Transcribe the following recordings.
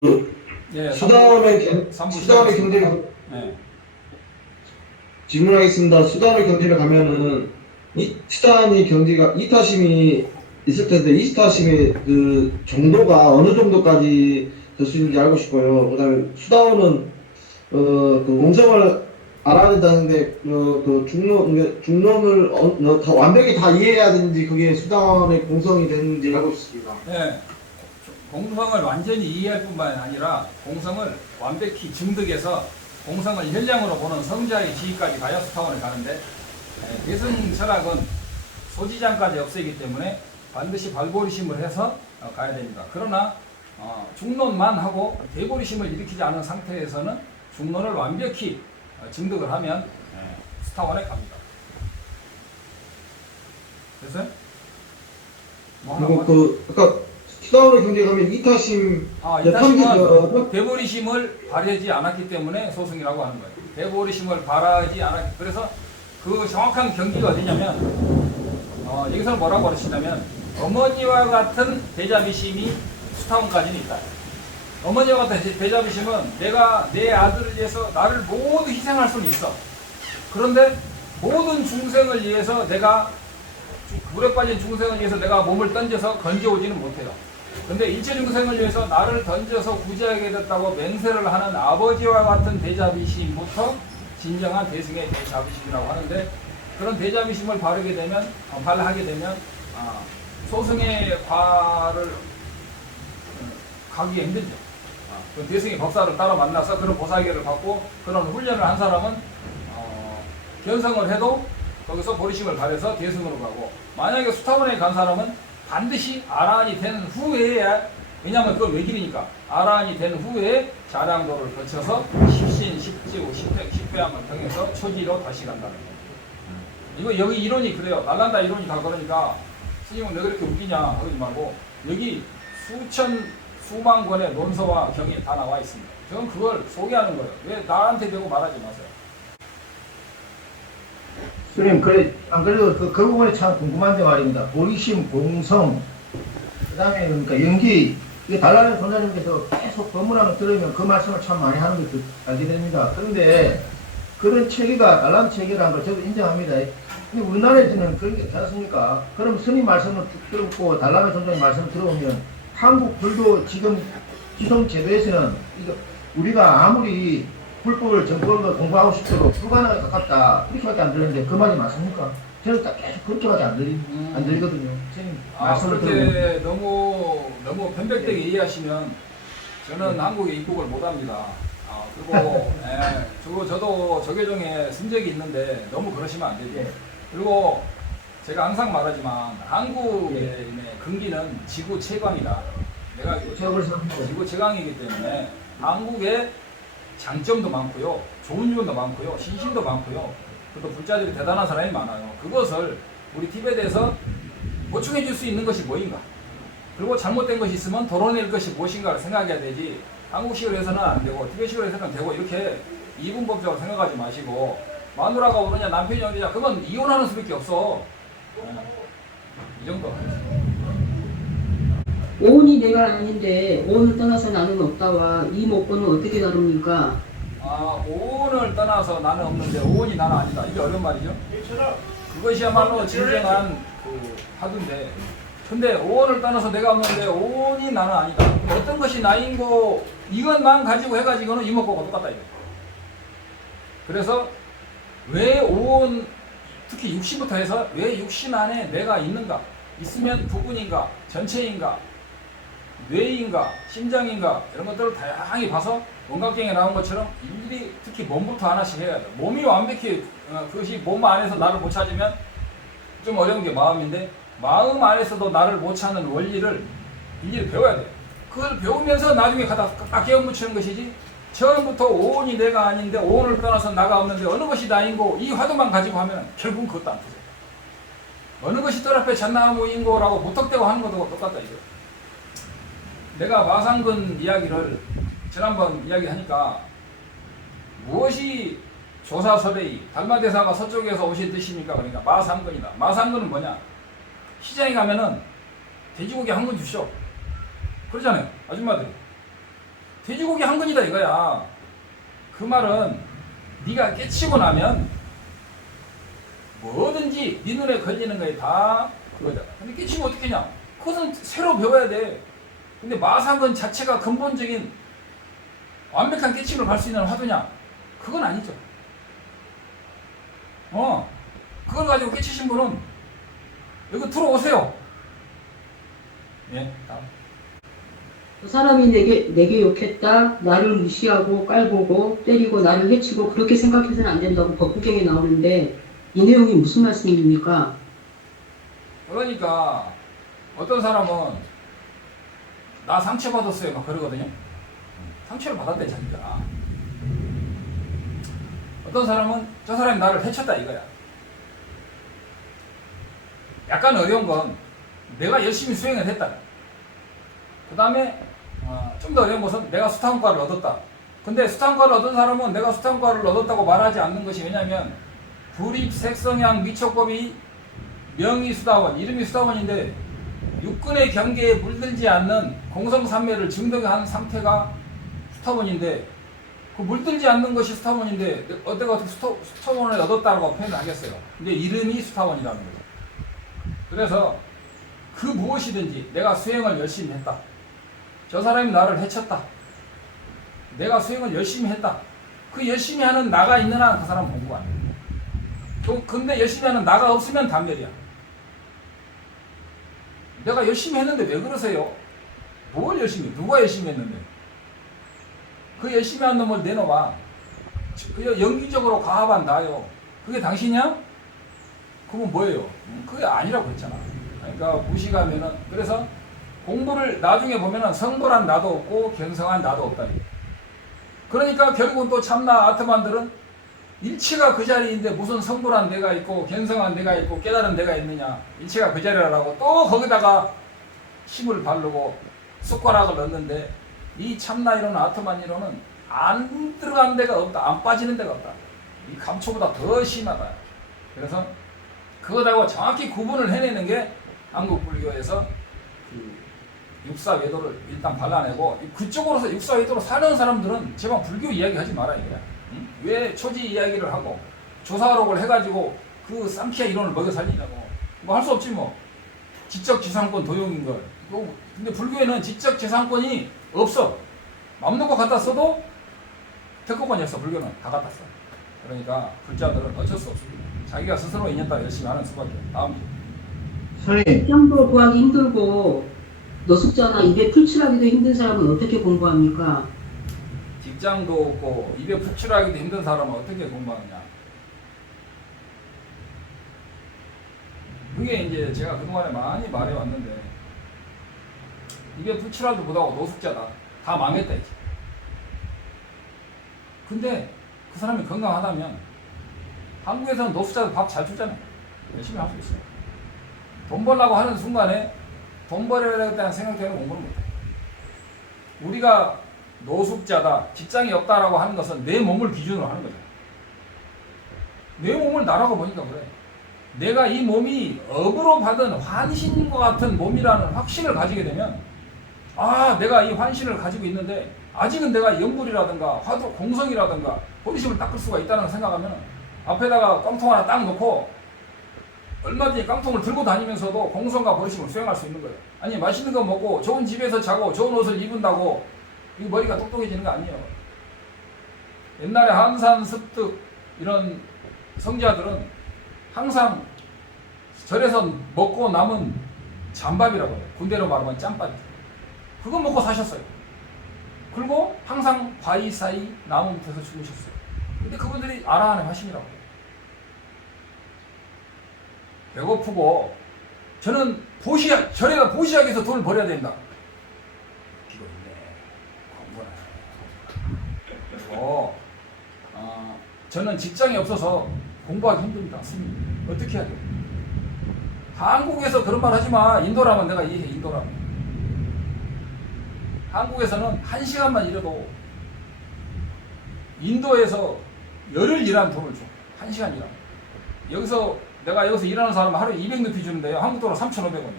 그 예, 수다원의 경제를 예. 질문하겠습니다. 수다원의 경제를 가면은 수다원의 경제가 이타심이 있을 텐데 이타심의 그 정도가 어느 정도까지 될 수 있는지 알고 싶어요. 그다음에 수다원은 그 공성을 알아야 된다는데 그 중론을 다 완벽히 다 이해해야 되는지 그게 수다원의 공성이 되는지 알고 싶습니다. 예. 공성을 완전히 이해할 뿐만 아니라 공성을 완벽히 증득해서 공성을 현량으로 보는 성자의 지위까지 가야 수타원에 가는데, 대승 철학은 소지장까지 없애기 때문에 반드시 발보리심을 해서 가야 됩니다. 그러나 중론만 하고 대보리심을 일으키지 않은 상태에서는 중론을 완벽히 증득을 하면 수타원에 갑니다. 됐어요? 그리고 아까 수다원의 경제 가면 이타심 이타심은 대보리심을 발휘하지 않았기 때문에 소승이라고 하는 거예요. 대보리심을 발휘하지 않았기, 그래서 그 정확한 경기가 어디냐면 여기서는 뭐라고 가르치냐면 어머니와 같은 대자비심이 수타원까지는 있다. 어머니와 같은 대자비심은 내가 내 아들을 위해서 나를 모두 희생할 수는 있어. 그런데 모든 중생을 위해서 내가 물에 빠진 중생을 위해서 내가 몸을 던져서 건져오지는 못해요. 그런데 일체 중생을 위해서 나를 던져서 구제하게 됐다고 맹세를 하는 아버지와 같은 대자비심부터 진정한 대승의 대자비심이라고 하는데, 그런 대자비심을 발하게 되면 소승의 과를 가기가 힘들죠. 그 대승의 법사를 따라 만나서 그런 보살계를 받고 그런 훈련을 한 사람은 견성을 해도 거기서 보리심을 발해서 대승으로 가고, 만약에 수타원에 간 사람은 반드시 아라한이 된 후에, 왜냐하면 그걸 외길이니까 아라한이 된 후에 자량도를 거쳐서 십신, 십지우, 십회함을 통해서 초지로 다시 간다는 거예요. 이거 여기 이론이 그래요. 날란다 이론이 다 그러니까 스님은 왜 그렇게 웃기냐 그러지 말고, 여기 수만 권의 논서와 경이 다 나와 있습니다. 저는 그걸 소개하는 거예요. 왜 나한테 대고 말하지 마세요. 선생님, 그래, 안 그래도 그 부분이 참 궁금한데 말입니다. 보리심, 공성, 그 다음에 그러니까 연기, 이게 달라는 선생님께서 계속 법문하는 들으면 그 말씀을 참 많이 하는 걸 알게 됩니다. 그런데 그런 체계가, 달라는 체계라는 걸 저도 인정합니다. 근데 우리나라에서는 그런 게 없지 않습니까? 그럼 스님 말씀을 쭉 들었고, 달라는 선생님 말씀을 들어보면 한국 불교 지금 지성 제도에서는 이거 우리가 아무리 불법을 정법을 공부하고 싶도록 불가능에 가깝다 그렇게밖에 안 들리는데 그 말이 맞습니까? 저는 딱 계속 그렇게밖에 안 들리거든요. 선생님 말씀을 그렇게 너무 편백되게 이해하시면 저는 한국에 입국을 못합니다. 그리고 저도 저교정에 쓴 적이 있는데 너무 그러시면 안 되죠. 그리고 제가 항상 말하지만 한국의 근기는 지구 최강이다. 내가 지구 최강이기 때문에 한국에 장점도 많고요, 좋은 점도 많고요, 신심도 많고요, 또 불자들이 대단한 사람이 많아요. 그것을 우리 티벳에서 보충해 줄 수 있는 것이 뭐인가, 그리고 잘못된 것이 있으면 도려낼 것이 무엇인가를 생각해야 되지, 한국식으로 해서는 안 되고 티벳식으로 해서는 되고 이렇게 이분법적으로 생각하지 마시고, 마누라가 오느냐 남편이 오느냐 그건 이혼하는 수밖에 없어. 이 정도. 오온이 내가 아닌데 오온을 떠나서 나는 없다와 이 목권은 어떻게 다룹니까? 오온을 떠나서 나는 없는데 오온이 나는 아니다. 이게 어려운 말이죠. 그것이야말로 진정한 그 화두인데, 근데 오온을 떠나서 내가 없는데 오온이 나는 아니다. 어떤 것이 나인고 이것만 가지고 해가지고는 이목구가 똑같다 이거. 그래서 왜 오온, 특히 육신부터 해서 왜 육신 안에 내가 있는가? 있으면 부분인가? 전체인가? 뇌인가? 심장인가? 이런 것들을 다양하게 봐서 원각경에 나온 것처럼 일일이 특히 몸부터 하나씩 해야 돼. 몸이 완벽히 그것이 몸 안에서 나를 못 찾으면 좀 어려운 게 마음인데, 마음 안에서도 나를 못 찾는 원리를 일일이 배워야 돼. 그걸 배우면서 나중에 딱 깨어묻히는 것이지, 처음부터 오온이 내가 아닌데 오온을 떠나서 나가 없는데 어느 것이 나인고 이 화두만 가지고 하면 결국은 그것도 안 터져. 어느 것이 뜰 앞에 잣나무인고라고 무턱대고 하는 것도 똑같다 이거. 내가 마상근 이야기를 지난번 이야기하니까, 무엇이 조사설의 달마대사가 서쪽에서 오신 뜻입니까? 그러니까 마상근이다. 마상근은 뭐냐? 시장에 가면은 돼지고기 한 근 주시오. 그러잖아요, 아줌마들이. 돼지고기 한 근이다 이거야. 그 말은 네가 깨치고 나면 뭐든지 네 눈에 걸리는 거에 다 그거잖아. 근데 깨치면 어떻게 하냐? 그것은 새로 배워야 돼. 근데 마상은 자체가 근본적인 완벽한 깨침을 갈 수 있는 화두냐? 그건 아니죠. 그걸 가지고 깨치신 분은 여기 들어오세요. 예, 다음. 그 사람이 내게 욕했다, 나를 무시하고 깔보고 때리고 나를 해치고 그렇게 생각해서는 안 된다고 법구경에 나오는데 이 내용이 무슨 말씀입니까? 그러니까 어떤 사람은 나 상처받았어요 막 그러거든요. 상처를 받았대 자기가. 어떤 사람은 저 사람이 나를 해쳤다 이거야. 약간 어려운 건 내가 열심히 수행을 했다. 그 다음에 좀 더 어려운 것은 내가 수타원과를 얻었다. 근데 수타원과를 얻은 사람은 내가 수타원과를 얻었다고 말하지 않는 것이 왜냐하면 불입 색성향 미촉법이 명의 수다원, 이름이 수다원인데 육근의 경계에 물들지 않는 공성삼매를 증득한 상태가 수타원인데 그 물들지 않는 것이 수타원인데 내가 어떻게 수타원을 얻었다고 표현을 하겠어요. 근데 이름이 수타원이라는 거죠. 그래서 그 무엇이든지 내가 수행을 열심히 했다. 저 사람이 나를 해쳤다. 내가 수행을 열심히 했다. 그 열심히 하는 나가 있는 한 그 사람 공부가 안 돼. 또 근데 열심히 하는 나가 없으면 단멸이야. 내가 열심히 했는데 왜 그러세요? 뭘 열심히, 누가 열심히 했는데? 그 열심히 한 놈을 내놓아. 그 연기적으로 가합한 나요. 그게 당신이야? 그건 뭐예요? 그게 아니라고 그랬잖아. 그러니까 무식하면은, 그래서 공부를 나중에 보면은 성불한 나도 없고 견성한 나도 없다. 그러니까 결국은 또 참나 아트만들은 일체가 그 자리인데 무슨 성불한 내가 있고 견성한 내가 있고 깨달은 내가 있느냐. 일체가 그 자리라고 또 거기다가 힘을 바르고 숟가락을 넣는데 이 참나 이론은 아트만 이론은 안 들어간 데가 없다. 안 빠지는 데가 없다. 이 감초보다 더 심하다. 그래서 그거하고 정확히 구분을 해내는 게 한국 불교에서 그 육사외도를 일단 발라내고 그쪽으로서 육사외도로 사는 사람들은 제발 불교 이야기 하지 마라 이거야. 응? 왜 초지 이야기를 하고 조사록을 해가지고 그 쌍키아 이론을 먹여 살리냐고. 뭐 할 수 없지 뭐. 지적지상권 도용인 걸. 근데 불교에는 지적재산권이 없어. 맘 놓고 갖다 써도 특허권이 없어. 불교는 다 갖다 써. 그러니까 불자들은 어쩔 수 없습니다. 자기가 스스로 인연따라 열심히 하는 수밖에. 다음. 선생님, 시험도 구하기 힘들고 노숙자나 입에 풀칠하기도 힘든 사람은 어떻게 공부합니까? 직장도 없고 입에 푹칠하기도 힘든 사람은 어떻게 공부하느냐. 그게 이제 제가 그동안에 많이 말해왔는데 입에 푹칠하도 못하고 노숙자다. 다 망했다 이제. 근데 그 사람이 건강하다면 한국에서는 노숙자들 밥 잘 주잖아요. 열심히 할 수 있어요. 돈 벌려고 하는 순간에 돈 벌어야 되겠다는 생각되는 공부를 못해. 우리가 노숙자다, 직장이 없다라고 하는 것은 내 몸을 기준으로 하는 거죠. 내 몸을 나라고 보니까 그래. 내가 이 몸이 업으로 받은 환신과 같은 몸이라는 확신을 가지게 되면 내가 이 환신을 가지고 있는데 아직은 내가 영불이라든가 화두 공성이라든가 호리심을 닦을 수가 있다는 생각하면 앞에다가 깡통 하나 딱 놓고 얼마든지 깡통을 들고 다니면서도 공성과 버리심을 수행할 수 있는 거예요. 아니 맛있는 거 먹고 좋은 집에서 자고 좋은 옷을 입은다고 이 머리가 똑똑해지는 거 아니에요. 옛날에 한산 습득 이런 성자들은 항상 절에서 먹고 남은 잠밥이라고 해요. 군대로 말하면 짬밥이죠. 그거 먹고 사셨어요. 그리고 항상 바위 사이 나무 밑에서 죽으셨어요. 근데 그분들이 아라한의 화신이라고 해요. 배고프고 저는 절에다 보시하기 위해서 돈을 벌여야 된다. 이거 있네. 공부나. 그리고 저는 직장이 없어서 공부하기 힘듭니다. 스님. 어떻게 해야 돼요? 한국에서 그런 말 하지 마. 인도라면 내가 이해해. 인도라면. 한국에서는 1시간만 일해도 인도에서 열흘 일한 돈을 줘. 1시간 일하면. 내가 여기서 일하는 사람은 하루에 200루피 주는데요. 한국 돈으로 3,500원이에요.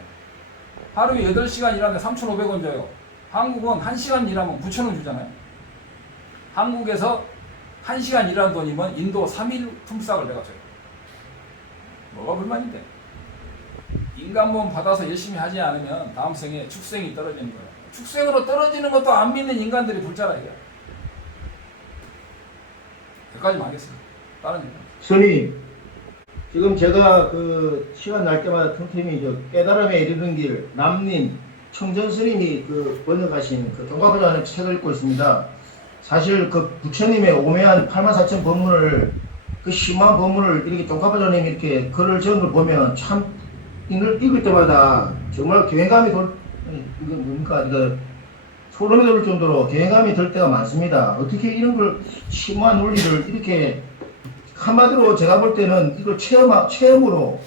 하루에 8시간 일하는데 3,500원 줘요. 한국은 1시간 일하면 9,000원 주잖아요. 한국에서 1시간 일하는 돈이면 인도 3일 품삯을 내가 줘요. 뭐가 불만인데? 인간몸 받아서 열심히 하지 않으면 다음 생에 축생이 떨어지는 거예요. 축생으로 떨어지는 것도 안 믿는 인간들이 불자라 이거야. 여기까지만 하겠습니다. 다른 얘기. 스님, 지금 제가 그 시간 날 때마다 틈틈이 저 깨달음에 이르는 길 남님 청전 스님이 그 번역하신 그 종가부라는 책을 읽고 있습니다. 사실 그 부처님의 오매한 84,000 법문을 그 심한 법문을 이렇게 종가부자님이 이렇게 글을 적은 걸 보면 참 읽을 때마다 정말 경외감이 이거 뭡니까 이거 소름이 돋을 정도로 경외감이 들 때가 많습니다. 어떻게 이런 걸 심오한 논리를 이렇게 한마디로 제가 볼 때는 이걸 체험으로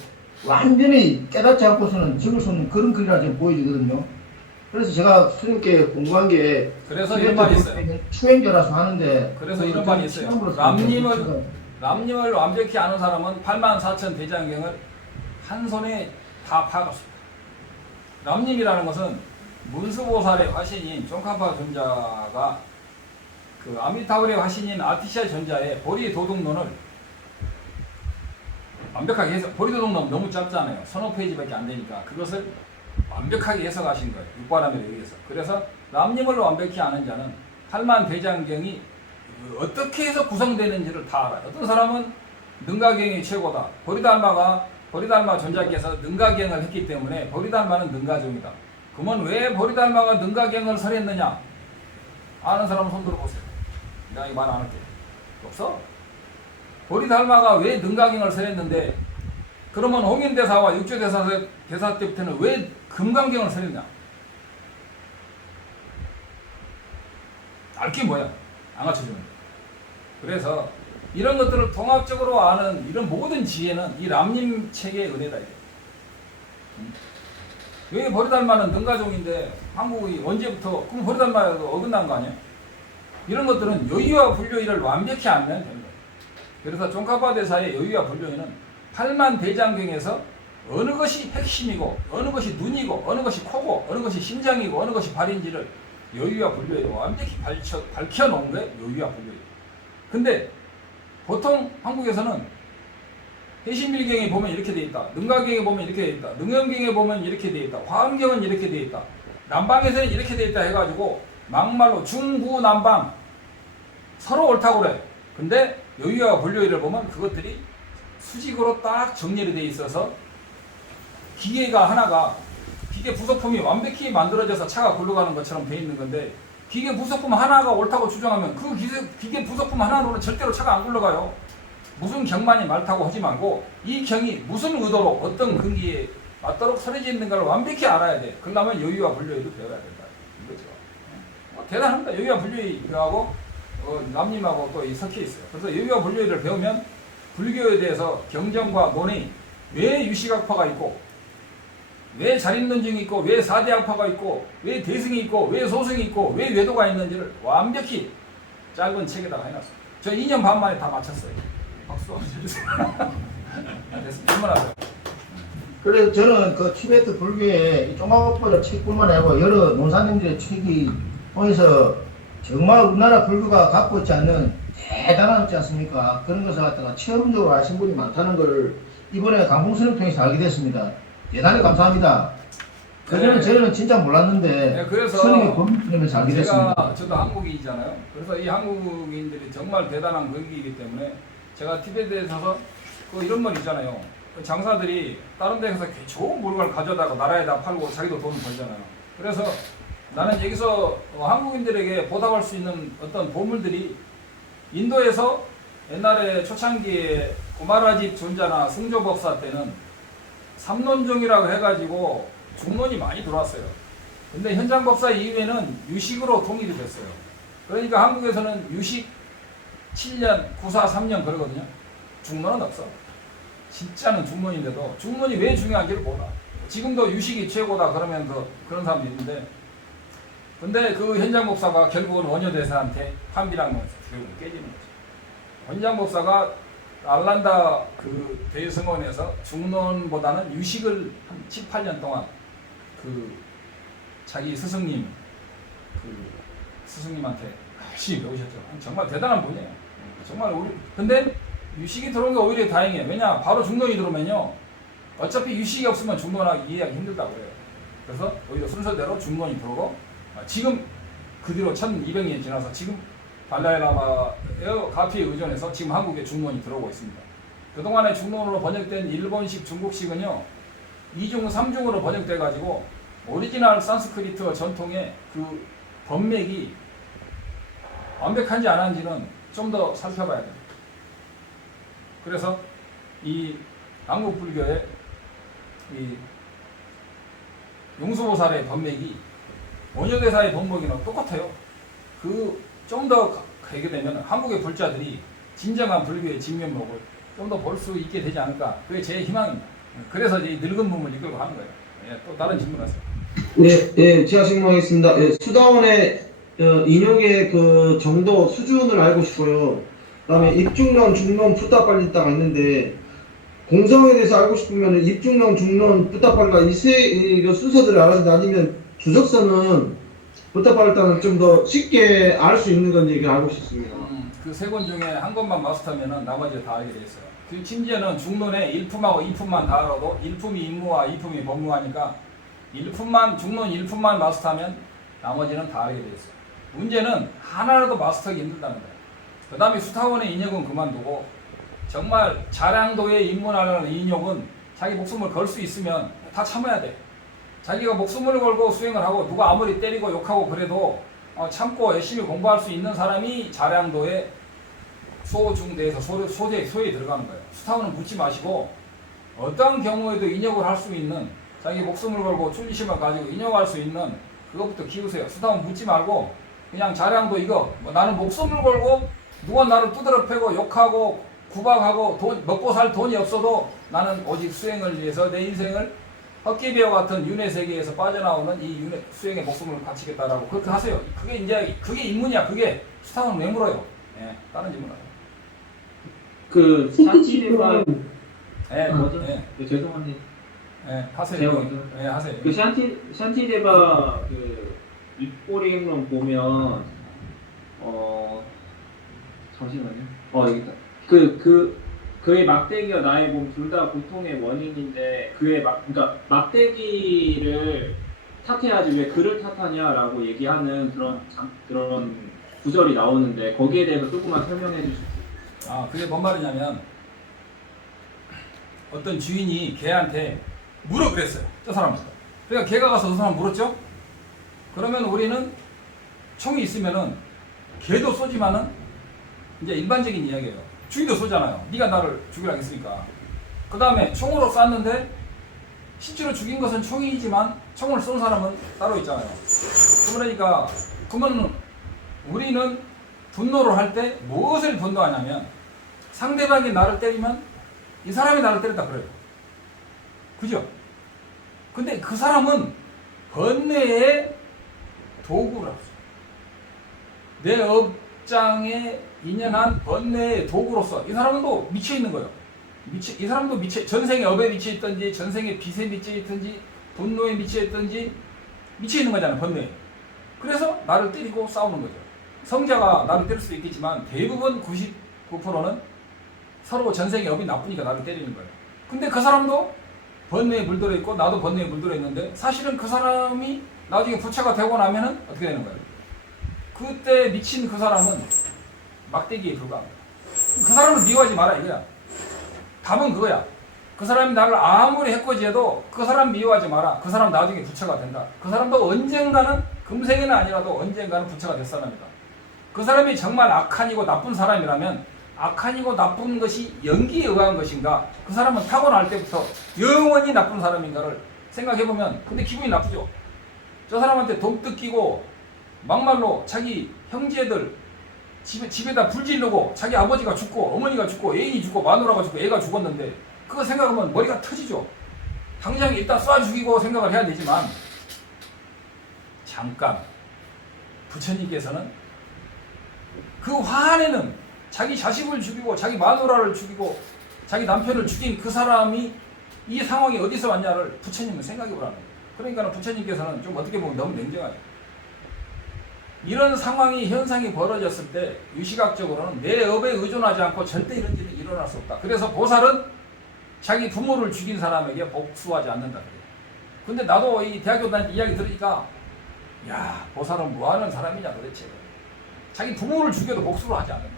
완전히 깨닫지 않고서는 적을 수 없는 그런 글이라 지금 보여지거든요. 그래서 제가 스님께 궁금한 게 그래서 이런 말이 있어요. 추행자라서 하는데 그래서 이런 말이 있어요. 남님을 완벽히 아는 사람은 84,000 대장경을 한 손에 다 파악했습니다. 남님이라는 것은 문수보살의 화신인 종카파 존자가 그 아미타불의 화신인 아티시아 존자의 보리도둑론을 완벽하게 해석, 보리도둑론 너무 짧잖아요. 서너 페이지밖에 안 되니까 그것을 완벽하게 해석하신 거예요. 육바람에 의해서. 그래서 남님을 완벽히 아는 자는 8만 대장경이 어떻게 해서 구성되는지를 다 알아요. 어떤 사람은 능가경이 최고다. 보리달마 존자께서 능가경을 했기 때문에 보리달마는 능가종이다. 그러면 왜 보리달마가 능가경을 설했느냐? 아는 사람은 손 들어보세요. 내가 이 말 안 할게요. 없어. 보리달마가 왜 능가경을 설했는데 그러면 홍인대사와 육조대사 때부터는 왜 금강경을 설했냐? 알게 뭐야? 안 갖춰주는 거야. 그래서 이런 것들을 통합적으로 아는 이런 모든 지혜는 이 람님 책의 은혜다. 왜 보리달마는 능가종인데 한국이 언제부터 그럼 보리달마도 어긋난 거 아니야? 이런 것들은 요의와 불요의를 완벽히 알면 되는 거예요. 그래서 종카파 대사의 요의와 불요의는 8만 대장경에서 어느 것이 핵심이고 어느 것이 눈이고 어느 것이 코고 어느 것이 심장이고 어느 것이 발인지를 요의와 불요의로 완벽히 밝혀놓은 거예요. 요의와 불요의. 근데 보통 한국에서는 해신밀경에 보면 이렇게 돼 있다. 능가경에 보면 이렇게 돼 있다. 능엄경에 보면 이렇게 돼 있다. 화엄경은 이렇게 돼 있다. 남방에서는 이렇게 돼 있다 해가지고 막말로 중구 남방 서로 옳다고 그래. 근데 요의와 불요의를 보면 그것들이 수직으로 딱 정렬이 돼 있어서 기계가 하나가 기계 부속품이 완벽히 만들어져서 차가 굴러가는 것처럼 돼 있는 건데 기계 부속품 하나가 옳다고 주장하면 그 기계 부속품 하나로는 절대로 차가 안 굴러가요. 무슨 경만이 많다고 하지 말고 이 경이 무슨 의도로 어떤 근기에 맞도록 설해져 있는가를 완벽히 알아야 돼. 그러려면 요의와 불요의도 배워야 된다. 이거죠. 대단합니다. 요의와 불요의하고 남님하고 또 섞여 있어요. 그래서 요의와 불요의를 배우면 불교에 대해서 경전과 논의, 왜 유식학파가 있고 왜 자립론증이 있고 왜 사대학파가 있고 왜 대승이 있고 왜 소승이 있고 왜 외도가 있는지를 완벽히 짧은 책에다가 해놨어요. 저 2년 반 만에 다 마쳤어요. 박수 한번 쳐주세요. 됐습니다. 질문하세요. 그래서 저는 그 티베트 불교의 종합법보다 책뿐만 아니고 여러 논사님들의 책이 통해서 정말 우리나라 불교가 갖고 있지 않는 대단하지 않습니까? 그런 것을 갖다가 체험적으로 아신 분이 많다는 것을 이번에 강봉스님 통해서 알게 됐습니다. 대단히 감사합니다. 그전에는 저는 진짜 몰랐는데 네, 그래서 스님이 법문하면서 알게 됐습니다. 저도 한국인이잖아요. 그래서 이 한국인들이 정말 대단한 권기이기 때문에 제가 티베트에 서서 이런 말 있잖아요. 장사들이 다른 데 가서 좋은 물건을 가져다가 나라에다 팔고 자기도 돈을 벌잖아요. 그래서 나는 여기서 한국인들에게 보답할 수 있는 어떤 보물들이 인도에서 옛날에 초창기에 구마라집 존자나 승조법사 때는 삼론종이라고 해가지고 중론이 많이 들어왔어요. 근데 현장법사 이후에는 유식으로 통일이 됐어요. 그러니까 한국에서는 유식 7년, 구사 3년 그러거든요. 중론은 없어. 진짜는 중론인데도 중론이 왜 중요한지를 몰라. 지금도 유식이 최고다 그러면서 그런 사람도 있는데 근데 그 현장법사가 결국은 원효대사한테 판비랑 결국 깨지는 거죠. 현장법사가 알란다 그 대성원에서 중론보다는 유식을 한 18년 동안 그 자기 스승님 그 스승님한테 열심히 배우셨죠. 정말 대단한 분이에요. 정말 우리 근데 유식이 들어온 게 오히려 다행이에요. 왜냐 바로 중론이 들어오면요 어차피 유식이 없으면 중론하기 이해하기 힘들다고 그래요. 그래서 오히려 순서대로 중론이 들어오고 지금 그 뒤로 1200년이 지나서 지금 발라이라마의 가피에 의존해서 지금 한국에 중론이 들어오고 있습니다. 그동안에 중론으로 번역된 일본식, 중국식은요 2중, 3중으로 번역돼 가지고 오리지널 산스크리트 전통의 그 번맥이 완벽한지 안 한지는 좀 더 살펴봐야 돼요. 그래서 이 한국 불교의 이 용수보살의 번맥이 원효대사의 번맥이랑 똑같아요. 그 좀 더 가게 되면 한국의 불자들이 진정한 불교의 진면목을 좀 더 볼 수 있게 되지 않을까. 그게 제 희망입니다. 그래서 이 늙은 몸을 이끌고 하는 거예요. 예, 또 다른 질문하세요. 네, 예, 제가 질문하겠습니다. 예, 수다원의 인용의 그 정도 수준을 알고 싶어요. 그다음에 입중론, 중론, 푸따빨리따가 있는데 공성에 대해서 알고 싶으면 입중론, 중론, 푸따빨리따 이세 순서들을 알아야 돼. 아니면 주석서는 푸따빨리따는 좀 더 쉽게 알 수 있는 건지 알고 싶습니다. 그 세 권 중에 한 권만 마스터하면은 나머지를 다 알게 돼 있어요. 그 심지어는 중론에 1품하고 2품만 다 알아도 1품이 임무와 2품이 법무하니까 1품만 중론 1품만 마스터하면 나머지는 다 알게 돼 있어요. 문제는 하나라도 마스터하기 힘들다는 거예요. 그 다음에 수타원의 인역은 그만두고 정말 자량도에 입문하는 인역은 자기 목숨을 걸 수 있으면 다 참아야 돼. 자기가 목숨을 걸고 수행을 하고 누가 아무리 때리고 욕하고 그래도 참고 열심히 공부할 수 있는 사람이 자량도에 소중대에서 소에 들어가는 거예요. 수타원은 묻지 마시고 어떤 경우에도 인역을 할 수 있는 자기 목숨을 걸고 충지심을 가지고 인역할 수 있는 그것부터 키우세요. 수타원 묻지 말고 그냥 자량도 이거 나는 목숨을 걸고 누가 나를 두드러 패고 욕하고 구박하고 먹고 살 돈이 없어도 나는 오직 수행을 위해서 내 인생을 헛기배와 같은 윤회 세계에서 빠져나오는 이 윤회 수행의 목숨을 바치겠다라고 그렇게 하세요. 그게 이제 그게 인문이야. 그게 수타원 왜 물어요? 예, 다른 질문하세요. 그 샨티데바 뭐죠? 죄송한데 하세요. 제가 먼저. 하세요. 그 샨티데바 그 입고리행론 보면 잠시만요. 여기 있다. 그의 막대기와 나의 몸 둘 다 고통의 원인인데 그러니까 막대기를 탓해야지 왜 그를 탓하냐라고 얘기하는 그런 구절이 나오는데 거기에 대해서 조금만 설명해 주시죠. 그게 뭔 말이냐면 어떤 주인이 개한테 물어 그랬어요. 저 사람한테. 그러니까 개가 가서 저 사람 물었죠. 그러면 우리는 총이 있으면은 개도 쏘지만은 이제 일반적인 이야기예요. 주인도 쏘잖아요. 네가 나를 죽이라고 했으니까. 그 다음에 총으로 쐈는데 실제로 죽인 것은 총이지만 총을 쏜 사람은 따로 있잖아요. 그러니까 그러면 우리는 분노를 할 때 무엇을 분노하냐면 상대방이 나를 때리면 이 사람이 나를 때렸다 그래요. 그죠? 근데 그 사람은 번뇌의 도구라고. 내 업장에 인연한 번뇌의 도구로서 이 사람은 또 미쳐있는 거예요. 이 사람도 전생에 업에 미쳐있든지 전생에 빚에 미쳐있든지 분노에 미쳐있든지 미쳐있는 거잖아요. 번뇌에. 그래서 나를 때리고 싸우는 거죠. 성자가 나를 때릴 수도 있겠지만 대부분 99%는 서로 전생에 업이 나쁘니까 나를 때리는 거예요. 근데 그 사람도 번뇌에 물들어 있고 나도 번뇌에 물들어 있는데 사실은 그 사람이 나중에 부처가 되고 나면은 어떻게 되는 거예요? 그때 미친 그 사람은 막대기에 불과합니다. 그 사람을 미워하지 마라 이거야. 답은 그거야. 그 사람이 나를 아무리 해코지해도 그 사람 미워하지 마라. 그 사람 나중에 부처가 된다. 그 사람도 언젠가는 금생에는 아니라도 언젠가는 부처가 될 사람이다. 그 사람이 정말 악한이고 나쁜 사람이라면 악한이고 나쁜 것이 연기에 의한 것인가? 그 사람은 타고날 때부터 영원히 나쁜 사람인가를 생각해보면 근데 기분이 나쁘죠. 저 사람한테 돈 뜯기고 막말로 자기 형제들 집에다 불 지르고 자기 아버지가 죽고 어머니가 죽고 애인이 죽고 마누라가 죽고 애가 죽었는데 그거 생각하면 머리가 터지죠. 당장 일단 쏴 죽이고 생각을 해야 되지만 잠깐 부처님께서는 그 화안에는 자기 자식을 죽이고 자기 마누라를 죽이고 자기 남편을 죽인 그 사람이 이 상황이 어디서 왔냐를 부처님은 생각해 보라는 거예요. 그러니까 부처님께서는 좀 어떻게 보면 너무 냉정하죠. 이런 상황이 현상이 벌어졌을 때 유시각적으로는 내 업에 의존하지 않고 절대 이런 일이 일어날 수 없다. 그래서 보살은 자기 부모를 죽인 사람에게 복수하지 않는다. 근데 나도 이 대학교 다닐 때 이야기 들으니까 야, 보살은 뭐하는 사람이냐 도대체. 자기 부모를 죽여도 복수를 하지 않는다.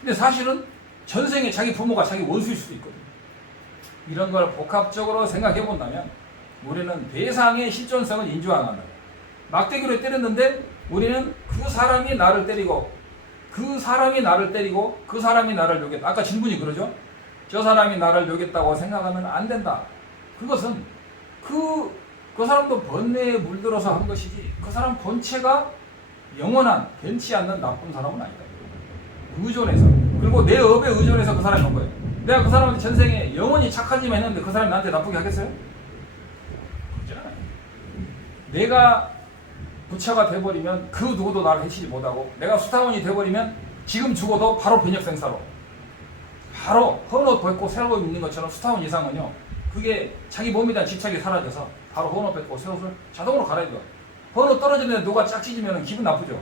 근데 사실은 전생에 자기 부모가 자기 원수일 수도 있거든요. 이런 걸 복합적으로 생각해 본다면 우리는 대상의 실존성을 인지 안 한다. 막대기로 때렸는데 우리는 그 사람이 나를 때리고 그 사람이 나를 때리고 그 사람이 나를 욕했다. 아까 질문이 그러죠? 저 사람이 나를 욕했다고 생각하면 안 된다. 그것은 그 사람도 번뇌에 물들어서 한 것이지 그 사람 본체가 영원한 변치 않는 나쁜 사람은 아니다. 의존해서 그리고 내 업에 의존해서 그 사람이 온 거예요. 내가 그 사람한테 전생에 영원히 착하지만 했는데 그 사람이 나한테 나쁘게 하겠어요? 그렇지 않아요. 내가 부처가 돼버리면 그 누구도 나를 해치지 못하고 내가 수타원이 돼버리면 지금 죽어도 바로 변역생사로 바로 헌옷 벗고 새 옷 입는 것처럼 수타원 이상은요 그게 자기 몸에 대한 집착이 사라져서 바로 헌옷 벗고 새 옷을 자동으로 갈아입어. 헌옷 떨어지는데 누가 짝 찢으면 기분 나쁘죠.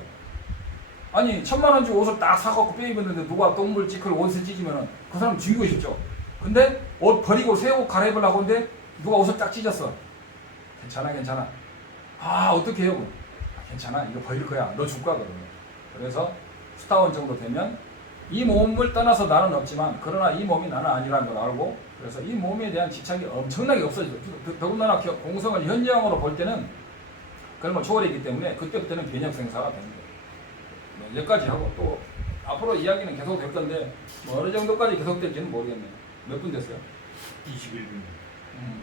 아니 1000만 원 주고 옷을 딱 사갖고 빼입었는데 누가 똥물 찌클 옷을 찢으면 그 사람 죽이고 싶죠. 근데 옷 버리고 새 옷 갈아입으려고 하는데 누가 옷을 딱 찢었어. 괜찮아. 아 어떻게 해요? 괜찮아 이거 버릴 거야. 너 죽까 그러면. 그래서 수타원 정도 되면 이 몸을 떠나서 나는 없지만 그러나 이 몸이 나는 아니라는 걸 알고 그래서 이 몸에 대한 집착이 엄청나게 없어지죠. 더군다나 공성을 현저형으로 볼 때는 그런 걸 초월했기 때문에 그때부터는 변역생사가 되는 거예요. 여기까지 하고 또 앞으로 이야기는 계속 될 건데 뭐 어느 정도까지 계속될지는 모르겠네요. 몇 분 됐어요? 21분.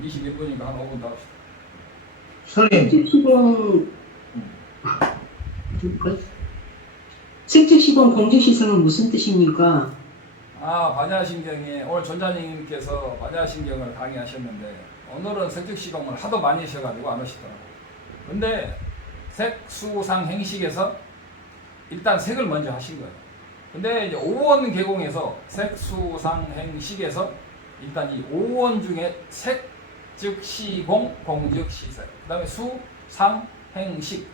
21분이니까 한 5분 더 합시다. 선생님, 색즉시공 공즉시성은 무슨 뜻입니까? 반야신경에 오늘 전자님께서 반야신경을 강의하셨는데 오늘은 색즉시공을 하도 많이 하셔가지고 안 하시더라고요. 근데 색수상 행식에서 일단 색을 먼저 하신 거예요. 근데 이제 5원 계공에서 색수상 행식에서 일단 이 5원 중에 색, 즉 시공, 공즉 시색. 그 다음에 수, 상, 행식.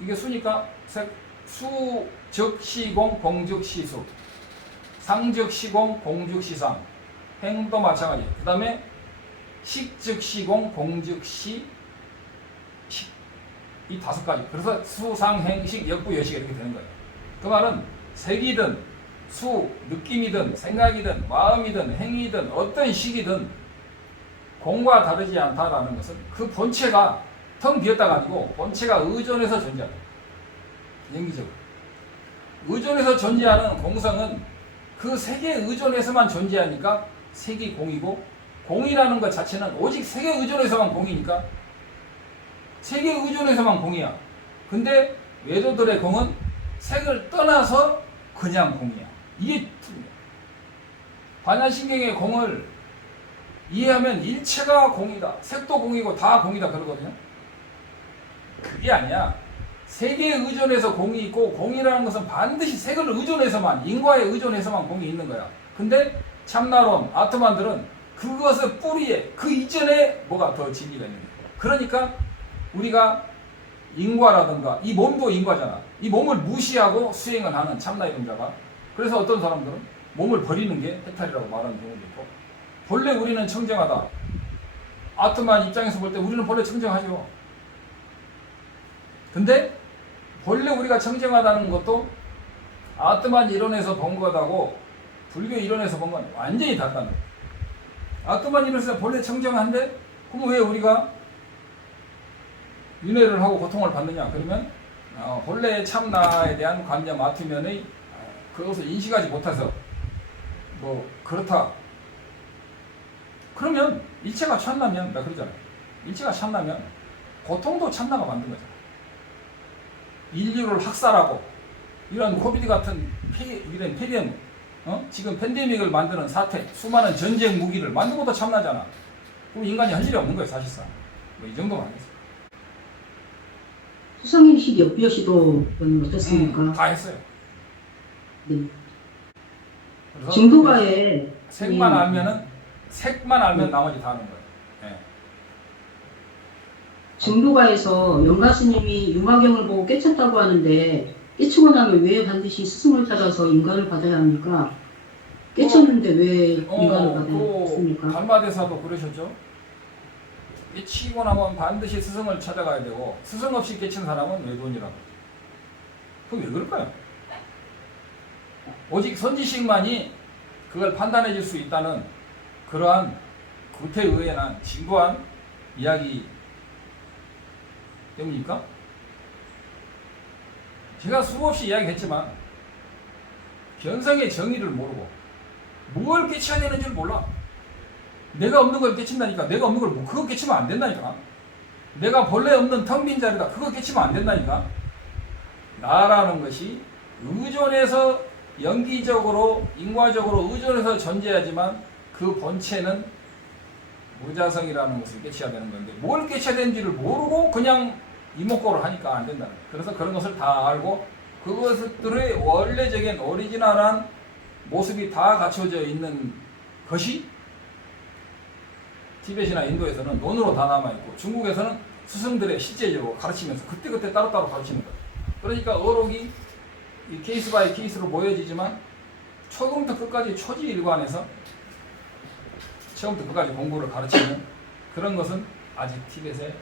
이게 수니까 색, 수, 즉 시공, 공즉 시수. 상, 즉 시공, 공즉 시상. 행도 마찬가지. 그 다음에 식, 즉 시공, 공즉 시, 식. 이 5가지. 그래서 수, 상, 행, 식, 역부, 여식 이렇게 되는 거예요. 그 말은 색이든 수, 느낌이든 생각이든 마음이든 행위든 어떤 식이든 공과 다르지 않다라는 것은 그 본체가 텅 비었다가 아니고 본체가 의존해서 존재한다. 연기적으로. 의존해서 존재하는 공성은 그 색에 의존해서만 존재하니까 색이 공이고 공이라는 것 자체는 오직 색에 의존해서만 공이니까 색에 의존해서만 공이야. 근데 외도들의 공은 색을 떠나서 그냥 공이야. 이게 틀려. 반야신경의 공을 이해하면 일체가 공이다. 색도 공이고 다 공이다 그러거든요. 그게 아니야. 색에 의존해서 공이 있고 공이라는 것은 반드시 색을 의존해서만 인과에 의존해서만 공이 있는 거야. 근데 참나론 아트만들은 그것의 뿌리에 그 이전에 뭐가 더 진리가 있는 거야. 그러니까 우리가 인과라든가 이 몸도 인과잖아. 이 몸을 무시하고 수행을 하는 참나 이론자가 그래서 어떤 사람들은 몸을 버리는 게 해탈이라고 말하는 경우도 있고 본래 우리는 청정하다. 아트만 입장에서 볼 때 우리는 본래 청정하죠. 근데 본래 우리가 청정하다는 것도 아트만 이론에서 본 것하고 불교 이론에서 본 건 완전히 다르다는 거예요. 아트만 이론에서 본래 청정한데 그럼 왜 우리가 윤회를 하고 고통을 받느냐? 그러면 본래 참나에 대한 관념 아트면의 그것을 인식하지 못해서 뭐 그렇다. 그러면 일체가 참나면 나 그러잖아요. 일체가 참나면 고통도 참나가 만든 거잖아. 인류를 학살하고 이런 코비드 같은 이런 폐렴, 지금 팬데믹을 만드는 사태, 수많은 전쟁 무기를 만든 것도 참나잖아. 그럼 인간이 할 일이 없는 거예요, 사실상. 뭐 이 정도만 하겠습니다. 수상행식 역부여시도는 어떻습니까? 다 했어요. 네. 그래서 증도가에 색만 알면 나머지 다 하는 거예요. 네. 증도가에서 영가스님이 유마경을 보고 깨쳤다고 하는데 깨치고 나면 왜 반드시 스승을 찾아서 인간을 받아야 합니까? 깨쳤는데 왜 인간을 받아야 합니까? 달마대사도 그러셨죠. 깨치고 나면 반드시 스승을 찾아가야 되고 스승 없이 깨친 사람은 외도인이라고. 그게 왜 그럴까요? 오직 선지식만이 그걸 판단해 줄 수 있다는 그러한 구태의연한 진부한 이야기 때문입니까? 제가 수없이 이야기했지만 견성의 정의를 모르고 뭘 깨쳐야 되는지를 몰라. 내가 없는 걸 깨친다니까. 내가 없는 걸 그거 깨치면 안 된다니까. 내가 본래 없는 텅 빈 자리다. 그거 깨치면 안 된다니까. 나라는 것이 의존해서 연기적으로 인과적으로 의존해서 존재하지만 그 본체는 무자성이라는 것을 깨쳐야 되는 건데 뭘 깨쳐야 되는지를 모르고 그냥 이목구를 하니까 안 된다는 거예요. 그래서 그런 것을 다 알고 그것들의 원래적인 오리지널한 모습이 다 갖춰져 있는 것이 티벳이나 인도에서는 논으로 다 남아있고 중국에서는 스승들의 실제적으로 가르치면서 그때그때 따로따로 가르치는 거예요. 그러니까 어록이 이 케이스 바이 케이스로 모여지지만 처음부터 끝까지 초지일관해서 처음부터 끝까지 공부를 가르치는 그런 것은 아직 티벳에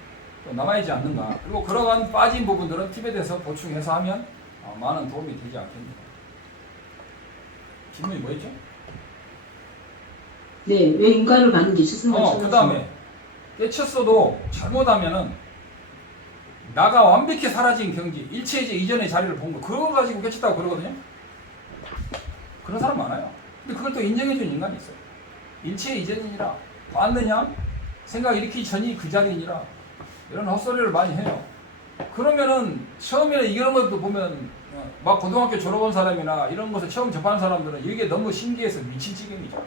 또 남아있지 않는가. 그리고 그러한 빠진 부분들은 티벳에서 보충해서 하면 많은 도움이 되지 않겠는가. 질문이 뭐였죠? 네, 왜 인간을 받는지 스승을 찾아서. 그 다음에 깨쳤어도 잘못하면은 나가 완벽히 사라진 경지, 일체이제 이전의 자리를 본 거, 그거 가지고 깨쳤다고 그러거든요. 그런 사람 많아요. 근데 그걸 또 인정해준 인간이 있어요. 일체 이전이니라 봤느냐? 생각 일으키기 전이 그 자리니라. 이런 헛소리를 많이 해요. 그러면은 처음에는 이런 것도 보면 막 고등학교 졸업한 사람이나 이런 것을 처음 접하는 사람들은 이게 너무 신기해서 미친 지경이죠.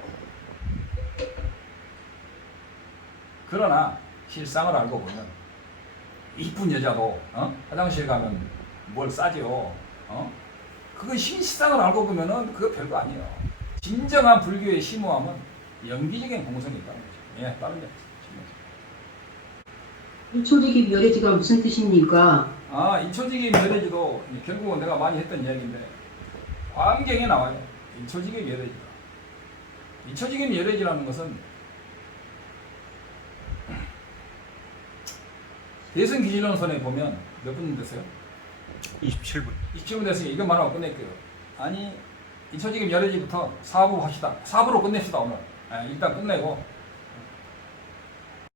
그러나 실상을 알고 보면 이쁜 여자도 화장실 가면 뭘 싸죠. 그건 실상을 알고 보면은 그거 별거 아니에요. 진정한 불교의 심오함은 연기적인 공성이 있다는 거죠. 예, 다른 데. 일초직입 멸해지가 무슨 뜻입니까? 일초직입 멸해지도 결국은 내가 많이 했던 이야기인데 환경에 나와요. 일초직입 멸해지다. 일초직입 멸해지라는 것은 대승기질론선에 보면 몇 분 됐어요? 27분. 27분 됐으니까 이거 말하고 끝낼게요. 일초직입 멸해지부터 4부 합시다. 4부로 끝냅시다 오늘. 일단 끝내고